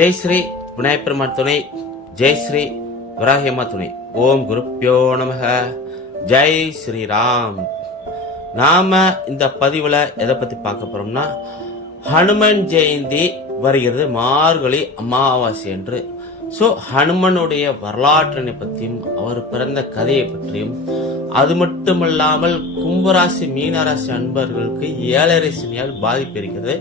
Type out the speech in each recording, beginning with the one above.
ஜெய் ஸ்ரீ விநாயகப் பெருமான் துணை, ஜெய் ஸ்ரீ வராகியம்மா துணை. ஓம் குருப்யோ நமக. ஜெய் ஸ்ரீராம். நாம இந்த பதிவுல எதை பத்தி பார்க்க போறோம்னா, ஹனுமன் ஜெயந்தி வருகிறது, மார்கழி அமாவாசை என்று. ஹனுமனுடைய வரலாற்றினை பற்றியும் அவர் பிறந்த கதையை பற்றியும், அது மட்டுமல்லாமல் கும்பராசி மீனராசி அன்பர்களுக்கு 7.5 சனியால் பாதிப்பு இருக்கிறது,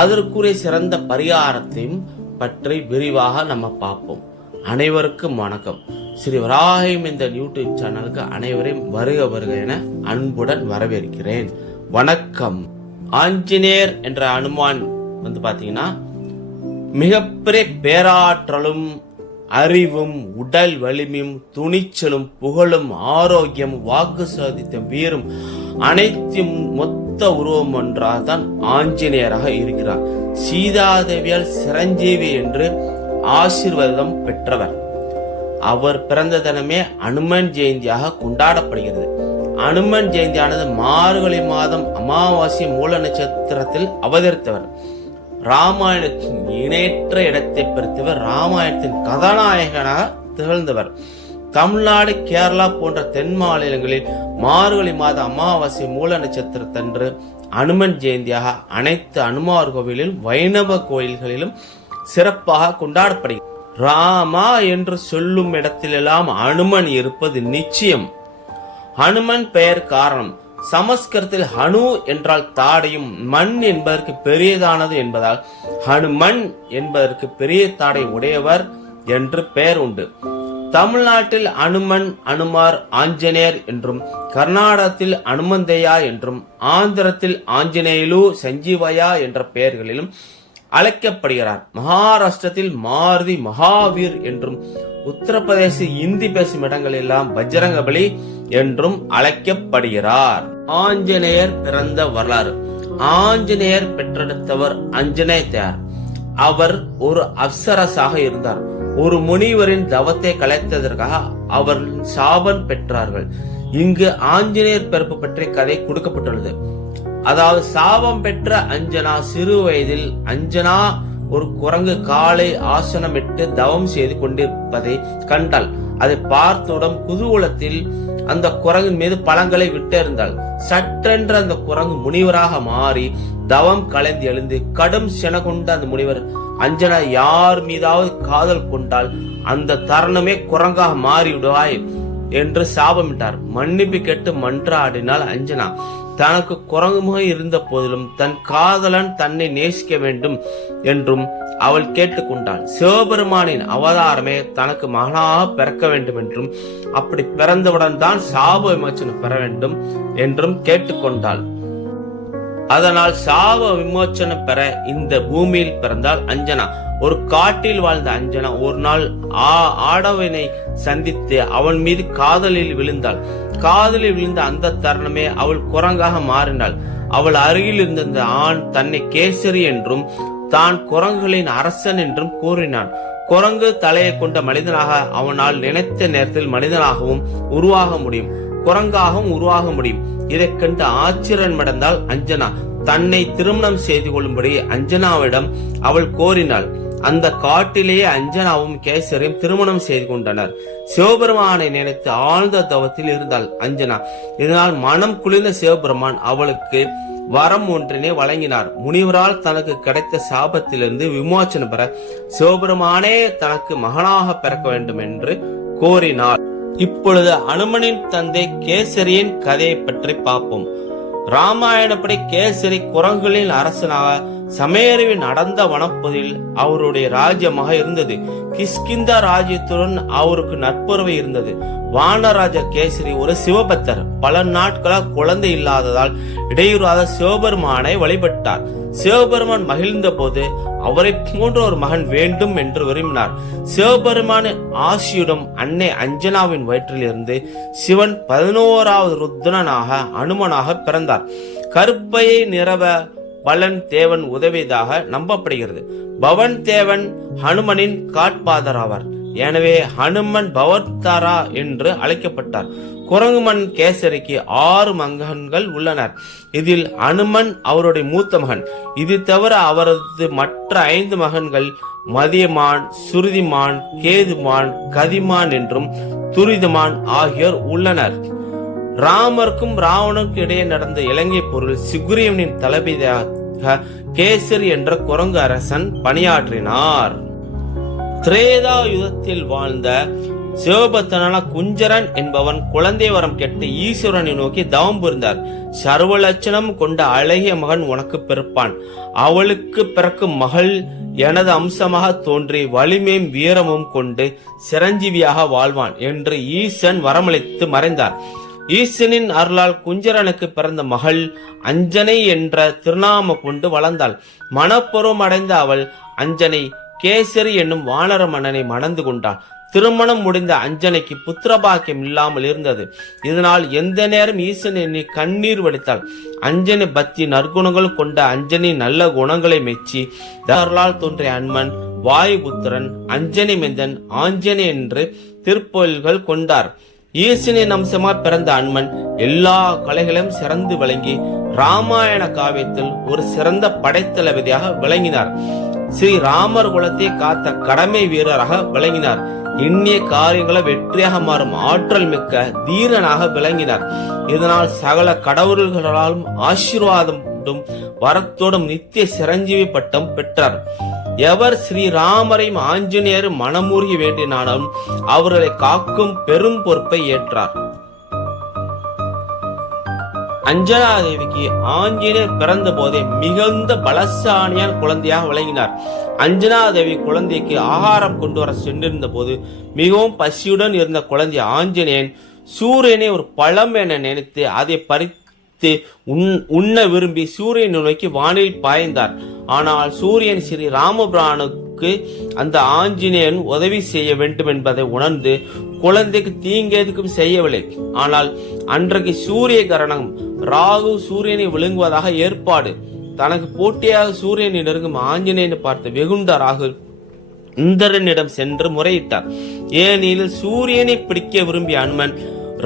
அதற்குரிய சிறந்த பரிகாரத்தையும் பற்றி விரிவாக நம்ம பார்ப்போம். அனைவருக்கும் வணக்கம். ஸ்ரீ வராகியம் இந்த யூடியூப் சேனலுக்கு அனைவரையும் வருக வருக என அன்புடன் வரவேற்கிறேன். வணக்கம். ஆஞ்சநேயர் என்ற அனுமான் பாத்தீங்கன்னா மிகப்பெரிய பேராற்றலும் அறிவும் உடல் வலிமையும் துணிச்சலும் புகழும் ஆரோக்கியம் வாக்கு சாதித்தம் வீரும் அனைத்தும் மொத்த உருவம் ஒன்றால்தான் ஆஞ்சநேயராக இருக்கிறார். சீதாதேவியால் சிரஞ்சீவி என்று ஆசீர்வாதம் பெற்றவர். அவர் பிறந்த தினமே அனுமன் ஜெயந்தியாக கொண்டாடப்படுகிறது. அனுமன் ஜெயந்தியானது மார்கழி மாதம் அமாவாசை மூல நட்சத்திரத்தில் அவதரித்தவர். ராமாயணத்தின் இணையற்ற இடத்தை பெறுத்தவர். ராமாயணத்தின் கதாநாயகனாக திகழ்ந்தவர். தமிழ்நாடு, கேரளா போன்ற தென் மாநிலங்களில் மார்கழி மாத அமாவாசை மூல நட்சத்திரத்தன்று அனுமன் ஜெயந்தியாக அனைத்து அனுமார் கோவிலிலும் வைணவ கோயில்களிலும் சிறப்பாக கொண்டாடப்படுகிறது. ராமா என்று சொல்லும் இடத்திலெல்லாம் அனுமன் இருப்பது நிச்சயம். ஹனுமன் பெயர் காரணம். சமஸ்கிருதத்தில் ஹனு என்றால் தாடையும் மண் என்பதற்கு பெரியதானது என்பதால் ஹனுமன் என்பதற்கு பெரிய தாடை உடையவர் என்று பெயர் உண்டு. தமிழ்நாட்டில் அனுமன், அனுமார், ஆஞ்சநேயர் என்றும், கர்நாடகத்தில் அனுமந்தையா என்றும், ஆந்திரத்தில் ஆஞ்சநேயலு, சஞ்சீவயா என்ற பெயர்களிலும் அழைக்கப்படுகிறார். மகாராஷ்டிரத்தில் மாருதி, மகாவீர் என்றும், உத்தரப்பிரதேச இந்தி பேசும் இடங்கள் எல்லாம் பஜ்ரங்கபலி என்றும் அழைக்கப்படுகிறார். ஆஞ்சநேயர் பிறந்த வரலாறு. ஆஞ்சநேயர் பெற்றெடுத்தவர் அஞ்சனேயர். அவர் ஒரு அப்சரஸாக இருந்தார். ஒரு முனிவரின் தவத்தை கலைத்ததற்காக அவர் சாபம் பெற்றார்கள். இங்கு ஆஞ்சநேயர் பிறப்பு பற்றிய கதை கொடுக்கப்பட்டுள்ளது. அதாவது சாபம் பெற்ற அஞ்சனா சிறு வயதில் அஞ்சனா ஒரு குரங்கு காலை ஆசனமிட்டு தவம் செய்து கொண்டிருப்பதை கண்டாள். அதை பார்த்தவுடன் குதூகலத்தில் அந்த குரங்கின் மீது பழங்களை விட்டிருந்தாள். சற்றென்று அந்த குரங்கு முனிவராக மாறி தவம் கலைந்து எழுந்து கடும் சென கொண்ட அந்த முனிவர் அஞ்சனா யார் மீதாவது காதல் கொண்டால் அந்த தருணமே குரங்காக மாறிவிடுவாய் என்று சாபமிட்டார். மன்னிப்பு கேட்டு மன்றாடினாள் அஞ்சனா. தனக்கு குரங்கு முகம் இருந்த போதிலும் தன் காதலன் தன்னை நேசிக்க வேண்டும் என்றும் அவள் கேட்டுக்கொண்டாள். சிவபெருமானின் அவதாரமே தனக்கு மகனாக பிறக்க வேண்டும் என்றும், அப்படி பிறந்தவுடன் தான் சாப விமோச்சனம் பெற வேண்டும் என்றும் கேட்டுக்கொண்டாள். அதனால் சாப விமோச்சனம் பெற இந்த பூமியில் பிறந்தாள் அஞ்சனா. ஒரு காட்டில் வாழ்ந்த அஞ்சனா ஒரு நாள் ஆடவனை சந்தித்து அவன் மீது காதலில் விழுந்தாள். காதலில் விழுந்த அந்த தருணமே அவள் குரங்காக மாறினாள். அவள் அருகில் இருந்த அந்த ஆண் தன்னை கேசரி என்றும் தான் குரங்குகளின் அரசன் என்றும் கூறினான். குரங்கு தலையை கொண்ட மனிதனாக அவனால் நினைத்த நேரத்தில் மனிதனாகவும் உருவாக முடியும், குரங்காகவும் உருவாக முடியும். இதை கண்டு ஆச்சரியமடைந்தாள் அஞ்சனா. தன்னை திருமணம் செய்து கொள்ளும்படி அஞ்சனாவிடம் அவள் கோரினாள். அந்த காட்டிலேயே அஞ்சனாவும் கேசரியும் திருமணம் செய்து கொண்டனர். சிவபெருமானை நினைத்து ஆழ்ந்த தவத்தில் இருந்தாள் அஞ்சனா. இதனால் மனம் குளிர்ந்த சிவபெருமான் அவளுக்கு வரம் ஒன்றினை வழங்கினார். முனிவரால் தனக்கு கிடைத்த சாபத்திலிருந்து விமோச்சனம் பெற சிவபெருமானே தனக்கு மகனாக பிறக்க வேண்டும் என்று கோரினார். இப்பொழுது அனுமனின் தந்தை கேசரியின் கதையை பற்றி பார்ப்போம். ராமாயணப்படி கேசரி குரங்குகளின் அரசனாக சமேருவின் அடர்ந்த வனப்பகுதியில் அவருடைய ராஜ்யமாக இருந்தது. கிஷ்கிந்தா ராஜ்யத்துடன் அவருக்கு நட்புறவு இருந்தது. வானராஜா கேசரி ஒரு சிவபக்தர். பல நாட்களாக குழந்தை இல்லாததால் இடையூறாத சிவபெருமானை வழிபட்டார். சிவபெருமான் மகிழ்ந்த போது அவரை போன்ற ஒரு மகன் வேண்டும் என்று விரும்பினார். சிவபெருமான ஆசியுடன் அன்னை அஞ்சனாவின் வயிற்றில் இருந்து சிவன் 11வது ருத்ரனாக அனுமனாக பிறந்தார். கருப்பையை நிறவ பலன் தேவன் உதவியதாக நம்பப்படுகிறது. பவன் தேவன் ஹனுமனின் காட்பாதர் ஆவார். எனவே ஹனுமன் பவத்தாரா என்று அழைக்கப்பட்டார். குரங்குமன் கேசரிக்கு 6 மகன்கள் உள்ளனர். இதில் அனுமன் அவருடைய மூத்த மகன். இது தவிர அவரது மற்ற 5 மகன்கள் மதியமான், சுருதிமான், கேதுமான், கதிமான் என்றும் துரிதமான் ஆகியோர் உள்ளனர். ராமருக்கும் ராவனுக்கும் இடையே நடந்த இலங்கை போரில் சுக்ரீவனின் தளபதியாக கேசரி என்ற குரங்கு அரசன் பணியாற்றினார். திரேதா யுகத்தில் வாழ்ந்த சிவபக்தனான குஞ்சரன் என்பவன் குழந்தை வரம் கெட்டு ஈஸ்வரனை நோக்கி தவம் புரிந்தார். சர்வ லட்சணம் கொண்ட அழகிய மகன் உனக்கு பிறப்பான். அவளுக்கு பிறக்கும் மகள் எனது அம்சமாக தோன்றி வலிமையும் வீரமும் கொண்டு சிரஞ்சீவியாக வாழ்வான் என்று ஈசன் வரமளித்து மறைந்தார். ஈசனின் அருளால் குஞ்சரனுக்கு பிறந்த மகள் அஞ்சனை என்ற திருநாம கொண்டு வளர்ந்தாள். மனப்பருவம் அடைந்த அவள் அஞ்சனை கேசரி என்னும் வானர மன்னனை மணந்து கொண்டாள். திருமணம் முடிந்த அஞ்சனைக்கு புத்திரபாக்கியம் இல்லாமல் இருந்தது. இதனால் எந்த நேரம் ஈசன் எண்ணி கண்ணீர் வடித்தாள். அஞ்சனை பக்தி நற்குணங்கள் கொண்ட அஞ்சனி நல்ல குணங்களை மெச்சி அருளால் தோன்றிய அன்மன் வாயுபுத்திரன், அஞ்சனி மெந்தன், ஆஞ்சனி என்று திருப்பொழில்கள் கொண்டார். ஈசனின் அம்சமா பிறந்த அன்மன் எல்லா கலைகளும் சிறந்து விளங்கி ராமாயண காவியத்தில் ஒரு சிறந்த படைத்தளபதியாக விளங்கினார். ஸ்ரீ ராமர் குலத்தை காத்த கடமை வீரராக விளங்கினார். எண்ணிய காரியங்களை வெற்றியாக மாறும் ஆற்றல் மிக்க தீரனாக விளங்கினார். இதனால் சகல கடவுள்களாலும் ஆசீர்வாதம் வரத்தோடும் நித்திய சிரஞ்சீவி பட்டம் பெற்றார். எவர் ஸ்ரீராமரையும் ஆஞ்சநேயரும் மனமூர்கி வேண்டினாலும் அவர்களை காக்கும் பெரும் பொறுப்பை ஏற்றார். அஞ்சனா தேவிக்கு ஆஞ்சநேயர் பிறந்த போதே மிகுந்த பலசாலியான குழந்தையாக விளங்கினார். அஞ்சனா தேவி குழந்தைக்கு ஆகாரம் கொண்டு வர சென்றிருந்த போது மிகவும் பசியுடன் இருந்த குழந்தை ஆஞ்சநேயன் சூரியனை ஒரு பழம் என நினைத்து அதை பறித்து உண்ண விரும்பி சூரியனை நோக்கி வானில் பாய்ந்தார். ஆனால் சூரியன் ஸ்ரீ ராமபிரானுக்கு அந்த ஆஞ்சநேயன் உதவி செய்ய வேண்டும் என்பதை உணர்ந்து குழந்தைக்கு தீங்கேதுக்கும் செய்யவில்லை. ஆனால் அன்றைக்கு சூரிய கரணம் ராகு சூரியனை விழுங்குவதாக ஏற்பாடு. தனக்கு போட்டியாக சூரியனை நெருங்கும் ஆஞ்சநேயனை பார்த்து வெகுண்ட ராகு இந்திரனிடம் சென்று முறையிட்டார். ஏனெனில் சூரியனை பிடிக்க விரும்பிய அனுமன்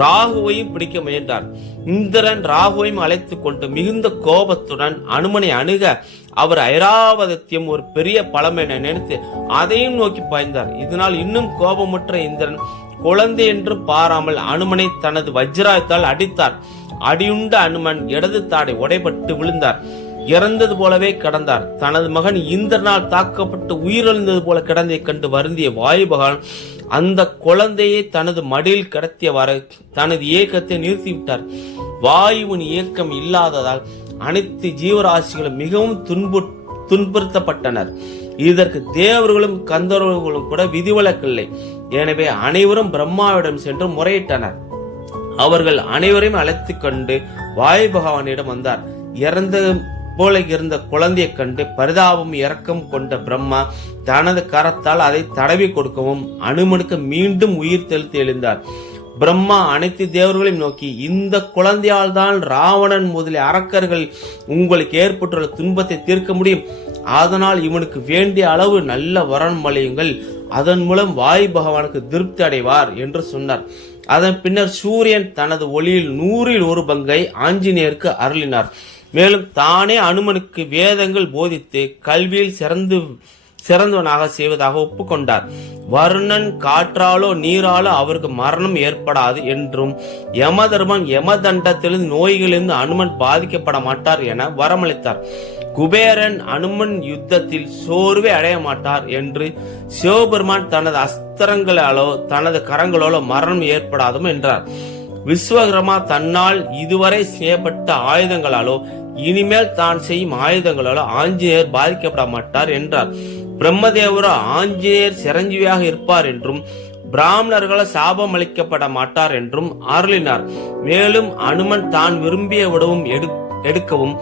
ராகுவையும் பிடிக்க முயன்றார். இந்திரன் ராகுவையும் அழைத்துக் கொண்டு மிகுந்த கோபத்துடன் அனுமனை அணுக அவர் ஐராவதத்தையும் ஒரு பெரிய பழம் என நினைத்து அதையும் நோக்கி பாய்ந்தார். இதனால் இன்னும் கோபமுற்ற இந்திரன் குழந்தை என்று பாராமல் அனுமனை தனது வஜ்ராயத்தால் அடித்தார். அடியுண்ட அனுமன் இடது தாடை உடைபட்டு விழுந்தார். இறந்தது போலவே கிடந்தார். தனது மகன் இந்திரனால் தாக்கப்பட்டு உயிரிழந்தது போல கிடந்தை கண்டு வருந்திய வாயு பகவான் அந்த குழந்தையை தனது மடியில் கிடத்தியவாறு தனது இயக்கத்தை நிறுத்திவிட்டார். வாயுவின் இயக்கம் இல்லாததால் அனைத்து ஜீவராசிகளும் மிகவும் துன்புறுத்தப்பட்டனர். இதற்கு தேவர்களும் கந்தர்வர்களும் கூட விதிவிலக்கில்லை. எனவே அனைவரும் பிரம்மாவிடம் சென்று முறையிட்டனர். அவர்கள் அனைவரையும் அழைத்துக் கொண்டு வாயு பகவானிடம் வந்தார். இறந்த போல இருந்த குழந்தையை கண்டு பரிதாபம் இரக்கம் கொண்ட பிரம்மா தனது கரத்தால் அதை தடவி கொடுக்கவும் அனுமனுக்கு மீண்டும் உயிர் தெளித்து எழுந்தார். பிரம்மா அனைத்து தேவர்களையும் நோக்கி, இந்த குழந்தையால் தான் ராவணன் முதலிய அரக்கர்கள் உங்களுக்கு ஏற்பட்டுள்ள துன்பத்தை தீர்க்க முடியும். அதனால் இவனுக்கு வேண்டிய அளவு நல்ல வரம் அளியுங்கள். அதன் மூலம் வாயு பகவானுக்கு திருப்தி அடைவார் என்று சொன்னார். அதன் பின்னர் சூரியன் தனது ஒளியில் 100 பங்கை ஆஞ்சநேயருக்கு அருளினார். மேலும் தானே அனுமனுக்கு வேதங்கள் போதித்து கல்வியில் சிறந்தவனாக செய்வதாக ஒப்புக்கொண்டார். வருணன் காற்றாலோ நீராலோ அவருக்கு மரணம் ஏற்படாது என்றும் யமதர்மன் யமதண்டத்திலிருந்து நோய்களிலிருந்து அனுமன் பாதிக்கப்பட மாட்டார் என வரமளித்தார். குபேரன் அனுமன் யுத்தத்தில் சோர்வே அடைய மாட்டார் என்று சிவபெருமான் தனது அஸ்திரங்களாலோ தனது கரங்களாலோ மரணம் ஏற்படாதும் என்றார். விஸ்வகர்மா தன்னால் இதுவரை செய்யப்பட்ட ஆயுதங்களாலோ இனிமேல் தான் செய்யும் ஆயுதங்களாலோ ஆஞ்சநேயர் பாதிக்கப்பட மாட்டார் என்றார். பிரம்மதேவரோ ஆஞ்சநேயர் சிரஞ்சீவியாக இருப்பார் என்றும் பிராமணர்களால் சாபம் அளிக்கப்பட மாட்டார் என்றும் அருளினார். மேலும் அனுமன் தான் விரும்பிய விடவும் எடுக்கவும்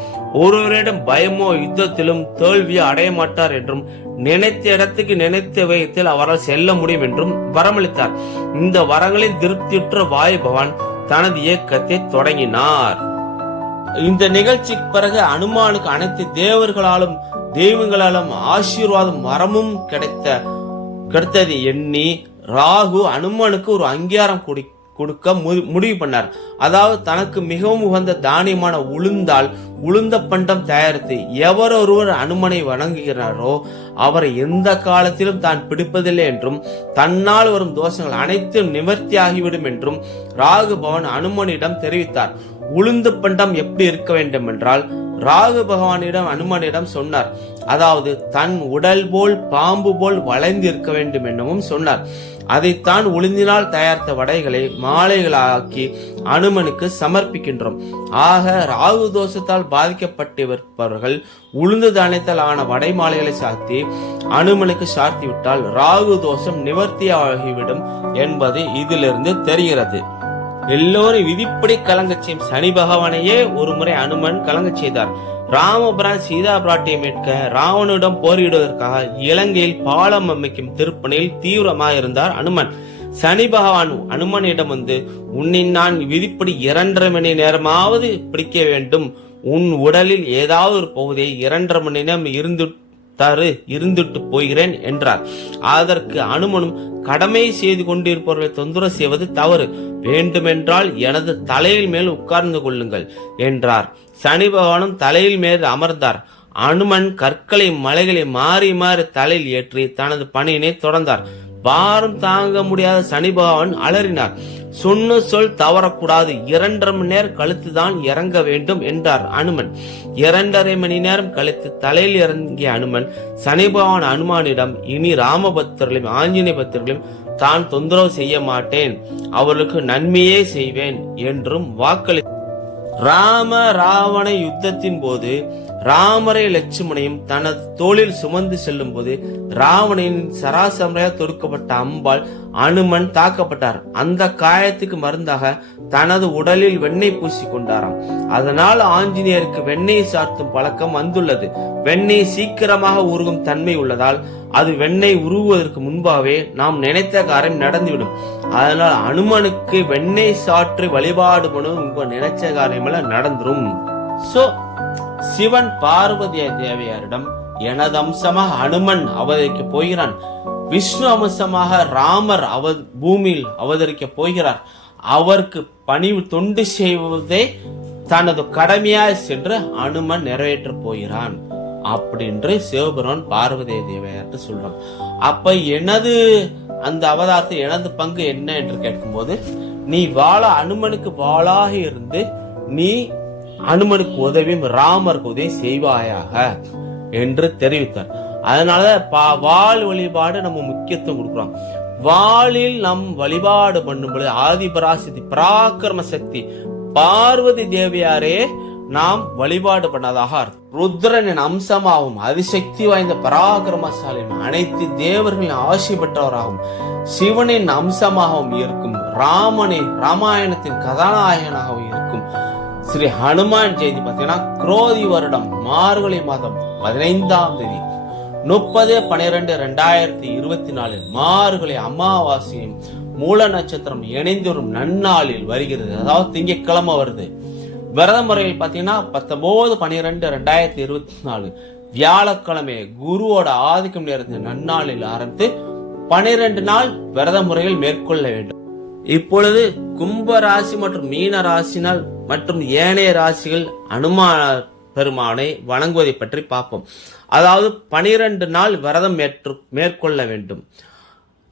ஒருவரிடம் பயமோ யுத்தத்திலும் தோல்வியோ அடைய மாட்டார் என்றும் நினைத்த இடத்துக்கு நினைத்த வேகத்தில் அவரால் செல்ல முடியும் என்றும் வரமளித்தார். இந்த வரங்களில் திருப்தியுற்ற வாயு பகவான் தனது இயக்கத்தை தொடங்கினார். இந்த நிகழ்ச்சிக்கு பிறகு அனுமானுக்கு அனைத்து தேவர்களாலும் தெய்வங்களாலும் ஆசீர்வாதம் வரமும் கிடைத்ததை எண்ணி ராகு அனுமனுக்கு ஒரு அங்கீகாரம் கொடுக்க முடிவு பண்ணார். அதாவது தனக்கு மிகவும் உகந்த தானியமான உளுந்தால் உளுந்த பண்டம் தயாரித்து எவரொருவர் அனுமனை வணங்குகிறாரோ அவரை எந்த காலத்திலும் தான் பிடிப்பதில்லை என்றும் தன்னால் வரும் தோஷங்கள் அனைத்தும் நிவர்த்தியாகிவிடும் என்றும் ராகு பகவான் அனுமனிடம் தெரிவித்தார். உளுந்து பண்டம் எப்படி இருக்க வேண்டும் என்றால் ராகு பகவானிடம் அனுமனிடம் சொன்னார். அதாவது தன் உடல் போல் பாம்பு போல் வளைந்து இருக்க வேண்டும் எனவும் சொன்னார். அதைத்தான் உளுந்தினால் தயாரித்த வடைகளை மாலைகளாக்கி அனுமனுக்கு சமர்ப்பிக்கின்றோம். ஆக ராகு தோஷத்தால் பாதிக்கப்பட்டிருப்பவர்கள் உளுந்து தானியத்தால் ஆன வடை மாலைகளை சாத்தி அனுமனுக்கு சாத்தி விட்டால் ராகு தோஷம் நிவர்த்தியாகிவிடும் என்பது இதிலிருந்து தெரிகிறது. எல்லோரும் விதிப்படி கலங்க செய்யும் சனி பகவானையே ஒரு முறை அனுமன் கலங்க செய்தார். ராமபிரான் சீதா பிராட்டியை மீட்க ராவணிடம் போரிடுவதற்காக இலங்கையில் பாலம் அமைக்கும் திருப்பணியில் தீவிரமாக இருந்தார் அனுமன். சனி பகவான் அனுமனிடம் வந்து, உன்னை நான் விதிப்படி 2.5 மணி நேரமாவது பிடிக்க வேண்டும். உன் உடலில் ஏதாவது ஒரு பகுதியை 2.5 மணி நேரம் இருந்துட்டு போகிறேன் என்றார். அதற்கு அனுமனும், கடமை செய்து கொண்டிருப்பவர்களை தொந்தரவு செய்வது தவறு, வேண்டுமென்றால் எனது தலையில் மேல் உட்கார்ந்து கொள்ளுங்கள் என்றார். சனி பகவானும் தலையில் மேல் அமர்ந்தார். அனுமன் கற்களை மலைகளை மாறி மாறி தலையில் ஏற்றி தனது பணியினை தொடர்ந்தார். பாரம் தாங்க முடியாத சனி பகவான் அலறினார். சொன்ன சொல் தவறக்கூடாது, 2.5 மணி நேரம் கழித்துதான் இறங்க வேண்டும் என்றார் அனுமன். 2.5 மணி நேரம் கழித்து தலையில் இறங்கிய அனுமன் சனி பகவான் அனுமானிடம், இனி ராமபக்தர்களையும் ஆஞ்சநேய பக்தர்களையும் தான் தொந்தரவு செய்ய மாட்டேன், அவர்களுக்கு நன்மையே செய்வேன் என்றும் வாக்களித்தார். ராம ராவண யுத்தத்தின் போது ராமரை லட்சுமணையும் தனது தோளில் சுமந்து செல்லும் போது ராவணின் சராசரியாக தொடுக்கப்பட்ட அம்பால் அனுமன் தாக்கப்பட்டார். அந்த காயத்துக்கு மருந்தாக தனது உடலில் வெண்ணெய் பூசி கொண்டாராம். அதனால் ஆஞ்சநேயருக்கு வெண்ணெய் சார்த்தும் பழக்கம் வந்துள்ளது. வெண்ணெய் சீக்கிரமாக உருகும் தன்மை உள்ளதால் அது வெண்ணெய் உருகுவதற்கு முன்பாகவே நாம் நினைத்த காரியம் நடந்துவிடும். அதனால் அனுமனுக்கு வெண்ணெய் சாற்று வழிபாடு பண்ணும், உங்க நினைச்ச காரியமெல்லாம் நடந்துரும். சிவன் பார்வதி தேவையாரிடம், எனது அம்சமாக அனுமன் அவதரிக்க போகிறான், விஷ்ணு அம்சமாக ராமர் பூமியில் அவதரிக்க போகிறார், அவருக்கு பணிவு தொண்டு செய்வதே தனது கடமையாய் சென்று அனுமன் நிறைவேற்ற போகிறான் அப்படின்று சிவபெருமான் பார்வதி தேவையார்ட்ட சொல்றான். அப்ப எனது அந்த அவதாரத்தை எனது பங்கு என்ன என்று கேட்கும்போது, நீ அனுமனுக்கு வாளாக இருந்து நீ அனுமனுக்கு உதவியும் ராமருக்கு உதவி செய்வாயாக என்று தெரிவித்தார். அதனால வாள் வழிபாடு நம்ம முக்கியத்துவம் கொடுக்கிறோம். வாளில் நம் வழிபாடு பண்ணும்போது ஆதிபராசக்தி பராக்கிரம சக்தி பார்வதி தேவியாரே நாம் வழிபாடு பண்ணதாக ருத்ரனின் அம்சமாகவும் அதிசக்தி வாய்ந்த பராக்கிரமசாலியும் அனைத்து தேவர்களின் ஆசி பெற்றவராகவும் சிவனின் அம்சமாகவும் இருக்கும் ராமாயணத்தின் கதாநாயகனாகவும் இருக்கும் ஸ்ரீ ஹனுமான் ஜெயந்தி பார்த்தீங்கன்னா குரோதி வருடம் மார்கழி மாதம் 15ஆம் தேதி 30/12/2024 மார்கழி அமாவாசையும் மூல நட்சத்திரம் இணைந்து வரும் நன்னாளில் வருகிறது. அதாவது திங்கட்கிழமை வருது. விரத முறையில் பாத்தீங்கன்னா 19/12/2024 வியாழக்கிழமை குருவோட ஆதிக்கம் நேரத்தை நன்னாளில் ஆரம்பித்து 12 நாள் விரத முறையில் மேற்கொள்ள வேண்டும். இப்பொழுது கும்ப ராசி மற்றும் மீன ராசினால் மற்றும் ஏனைய ராசிகள் அனுமான பெருமானை வணங்குவதை பற்றி பார்ப்போம். அதாவது 12 நாள் விரதம் மேற்கொள்ள வேண்டும்.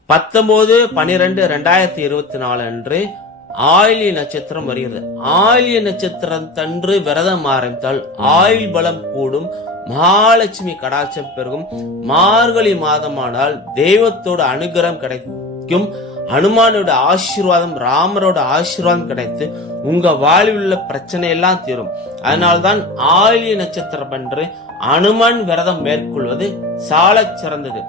19/12/2024 அன்று ஆயிலி நட்சத்திரம் வருகிறது. ஆயிலி நட்சத்திரம் தன்று விரதம் ஆரம்பித்தால் ஆயுள் பலம் கூடும், மகாலட்சுமி கடாட்சம் பெருகும். மார்கழி மாதமானால் தெய்வத்தோட அனுகிரகம் கிடைக்கும், ஹனுமானோட ஆசீர்வாதம் ராமரோட ஆசீர்வாதம் கிடைத்து உங்க வாழ்வில் உள்ள பிரச்சனை எல்லாம் தீரும். அதனால்தான் ஆயிலிய நட்சத்திரம் அன்று அனுமன் விரதம் மேற்கொள்வது சால சிறந்தது.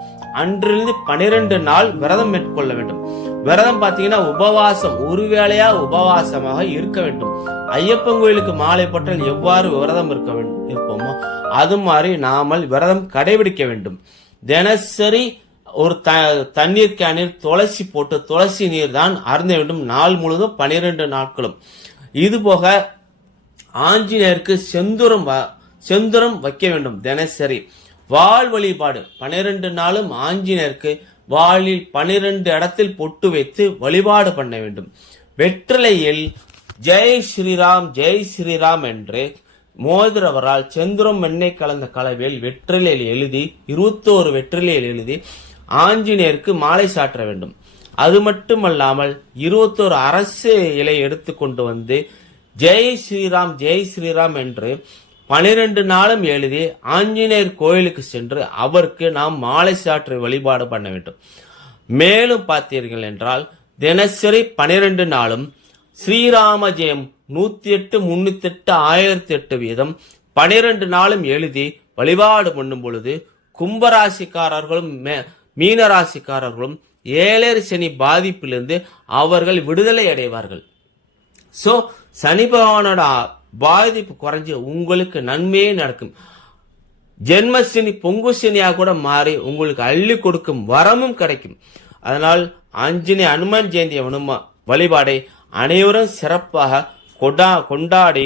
அன்றிலிருந்து 12 நாள் விரதம் மேற்கொள்ள வேண்டும். விரதம் பாத்தீங்கன்னா உபவாசம், ஒரு வேளையா உபவாசமாக இருக்க வேண்டும். ஐயப்பன் கோயிலுக்கு மாலை போட்டால் எவ்வாறு விரதம் இருப்போமோ அது மாதிரி நாமல் விரதம் கடைபிடிக்க வேண்டும். தினசரி ஒரு தண்ணீர் கேனில் துளசி போட்டு துளசி நீர் தான் அருந்த வேண்டும், நாள் முழுவதும் 12 நாட்களும். இது போக ஆஞ்சநேயருக்கு செந்துரம் வைக்க வேண்டும் தினசரி. வாள் வழிபாடு 12 நாளும் ஆஞ்சநேயருக்கு வாளில் 12 இடத்தில் பொட்டு வைத்து வழிபாடு பண்ண வேண்டும். வெற்றிலையில் ஜெய் ஸ்ரீராம் என்று மோதிரவரால் செந்துரம் எண்ணெய் கலந்த கலவையில் வெற்றிலையில் எழுதி 21 வெற்றிலையில் எழுதி ஆஞ்சநேயருக்கு மாலை சாற்ற வேண்டும். அது மட்டுமல்லாமல் 21 அரசு இலை எடுத்துக்கொண்டு வந்து ஜெய் ஸ்ரீராம் என்று 12 நாளும் எழுதி ஆஞ்சநேயர் கோயிலுக்கு சென்று அவருக்கு நாம் மாலை சாற்ற வழிபாடு பண்ண வேண்டும். மேலும் பார்த்தீர்கள் என்றால் தினசரி 12 நாளும் ஸ்ரீராம ஜெயம் 108, 308, 1008 வீதம் 12 நாளும் எழுதி வழிபாடு பண்ணும் பொழுது கும்பராசிக்காரர்களும் மீனராசிக்காரர்களும் ஏழரை சனி பாதிப்பிலிருந்து அவர்கள் விடுதலை அடைவார்கள். சோ சனி பகவானோட பாதிப்பு குறைஞ்சு உங்களுக்கு நன்மையே நடக்கும். ஜென்மசனி பொங்கு சனியாக கூட மாறி உங்களுக்கு அள்ளி கொடுக்கும் வரமும் கிடைக்கும். அதனால் ஆஞ்சநேய அனுமன் ஜெயந்தி வழிபாடை அனைவரும் சிறப்பாக கொண்டாடி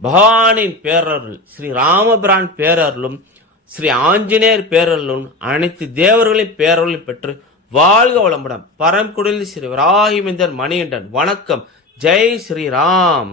பகவானின் பேரருள் ஸ்ரீ ராமபிரான் பேரருளும் ஸ்ரீ ஆஞ்சநேயர் பேரருளும் அனைத்து தேவர்களின் பேரருளையும் பெற்று வாழ்க வளமுடன். பரம்குடியில் ஸ்ரீ வராகிமேந்தர் மணிகண்டன். வணக்கம். ஜெய் ஸ்ரீராம்.